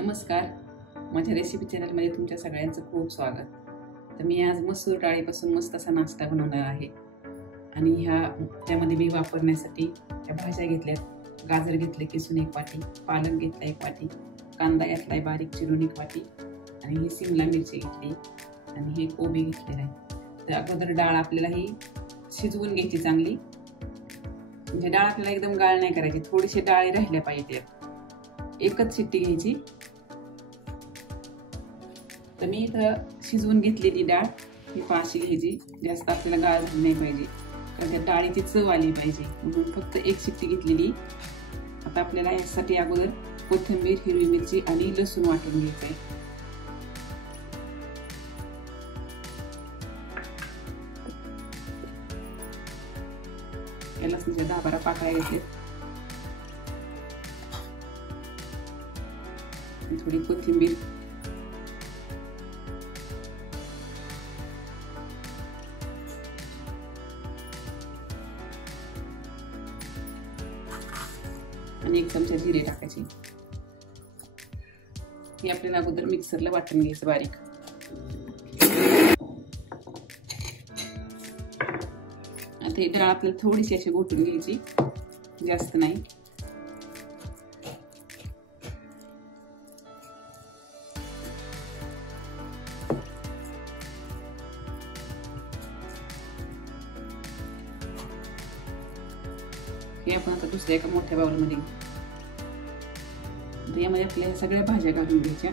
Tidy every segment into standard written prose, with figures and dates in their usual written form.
नमस्कार, माझ्या रेसिपी चॅनलमध्ये तुमच्या सगळ्यांचं खूप स्वागत. तर मी आज मसूर डाळीपासून मस्त असा नाश्ता बनवणार आहे आणि त्यामध्ये मी वापरण्यासाठी त्या भाज्या घेतल्यात. गाजर घेतले किसून 1 वाटी, पालक घेतला 1 वाटी, कांदा घेतलाय बारीक चिरून 1 वाटी आणि ही शिमला मिरची घेतली आणि हे कोबी घेतलेला आहे. तर अगोदर डाळ आपल्याला ही शिजवून घ्यायची चांगली. म्हणजे डाळ आपल्याला एकदम गाळ नाही करायची, थोडीशी डाळी राहिल्या पाहिजे. एकच शिट्टी घ्यायची. तर मी इथं शिजवून घेतलेली डाळ ही पाशी घ्यायची. जास्त आपल्याला गाळ झाली नाही पाहिजे, कारण त्या डाळीची चव आली पाहिजे म्हणून फक्त एक शिट्टी घेतलेली. आता आपल्याला यासाठी अगोदर कोथिंबीर, हिरवी मिरची आणि लसूण वाटून घ्यायचं आहे. या लसणाच्या 10-12 पाकळ्या घेतले. थोडी कोथिंबीर, आणि 1 चमचा जिरे टाकायचे. हे आपल्याला अगोदर मिक्सरला वाटून घ्यायचं बारीक. आता ही डाळ आपल्याला थोडीशी अशी घोटून घ्यायची, जास्त नाही. हे आपण आता दुसऱ्या एका मोठ्या बाउलमध्ये घेऊ. यामध्ये आपल्याला सगळ्या भाज्या घालून घ्यायच्या.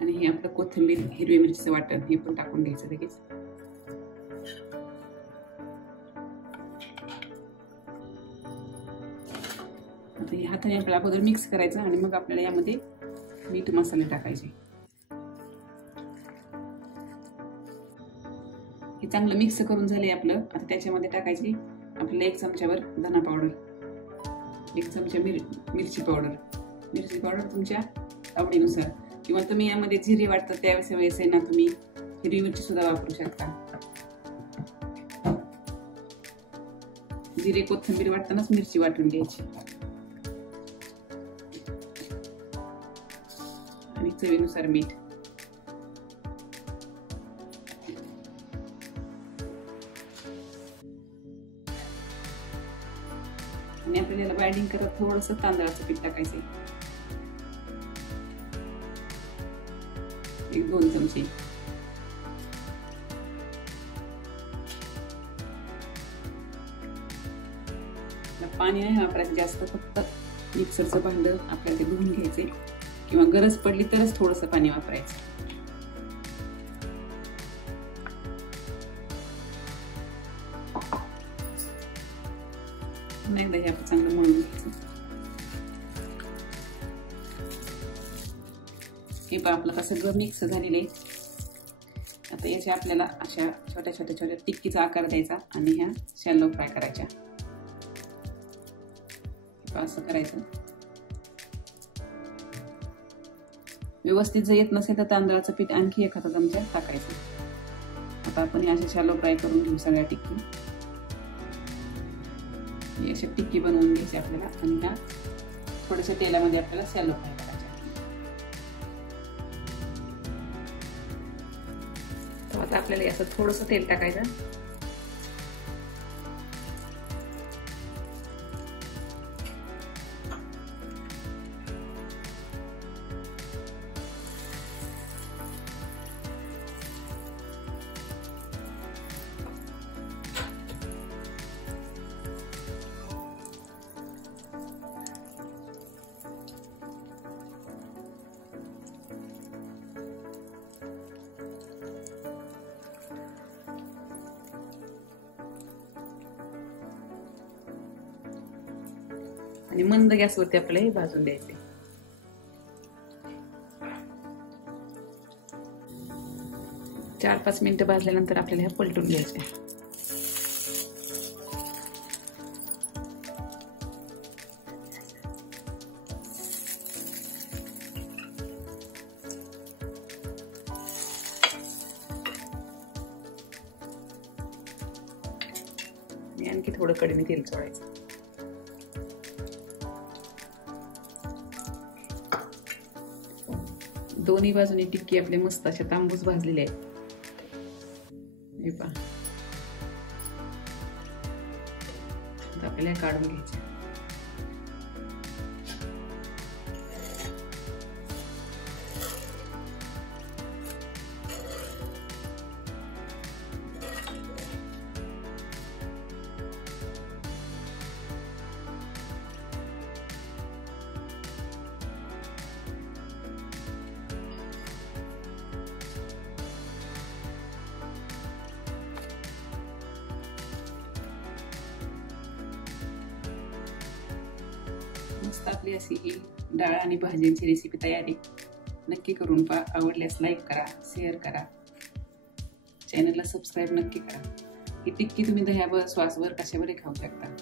आणि हे आपलं कोथिंबीर, हिरवी मिरचीचं वाटण हे पण टाकून घ्यायचं लगेच. आता हे हाताने आपल्याला अगोदर मिक्स करायचं आणि मग आपल्याला यामध्ये मीठ मसाले टाकायचे. हे चांगलं मिक्स करून झाले आपलं. आता त्याच्यामध्ये टाकायची आपल्याला 1 चमच्यावर धना पावडर, 1 चमचा मिरची पावडर तुमच्या आवडीनुसार, किंवा तुम्ही यामध्ये जिरे वाटतात त्यावेळेस आहे ना, तुम्ही हिरवी मिरची सुद्धा वापरू शकता. जिरे कोथिंबीर वाटतानाच मिरची वाटून घ्यायची. आणि चवीनुसार मीठ. आणि आपल्याला बाइंडिंग करत थोडंसं तांदळाचं पीठ टाकायचं, 1-2 चमचे. पाणी नाही वापरायचं जास्त, फक्त मिक्सरचं भांड आपल्याला ते धुवून घ्यायचे, किंवा गरज पडली तरच थोडंसं पाणी वापरायचं. एकदा हे आपण चांगलं मळून घ्यायचं. हे पण आपलं सगळं मिक्स झालेलं आहे. आता याच्या आपल्याला अशा छोट्या टिक्कीचा आकार द्यायचा आणि ह्या शॅलो फ्राय करायच्या. असं करायचं. व्यवस्थित जर येत नसेल तर तांदळाचं पीठ आणखी 1 चमचा टाकायचं. आता आपण अशा शॅलो फ्राय करून घेऊ सगळ्या टिक्की. अशा टिक्की बनवून घ्यायची आपल्याला आणि ह्या थोड्याशा तेलामध्ये आपल्याला शॅलो फ्राय करायच्या. तर आता आपल्याला असं थोडंसं तेल टाकायचं. आणि मंद गॅसवरती आपल्याला हे भाजून द्यायचे. 4-5 मिनिटं भाजल्यानंतर आपल्याला ह्या पलटून घ्यायच्या. आणि आणखी थोडं कढईने तेल सोडायचं. दोन्ही बाजूनी टिक्की आपले मस्त अशा तांबूस भाजलेले आहेत. हे पहा, आता आपल्याला काढून घ्यायचे. मस्त आपली अशी ही डाळ आणि भाज्यांची रेसिपी तयारी. नक्की करून पहा. आवडल्यास लाईक करा, शेअर करा, चॅनलला सबस्क्राईब नक्की करा. ही टिक्की तुम्ही दह्यावर, सॉसवर, कशावरही खाऊ शकता.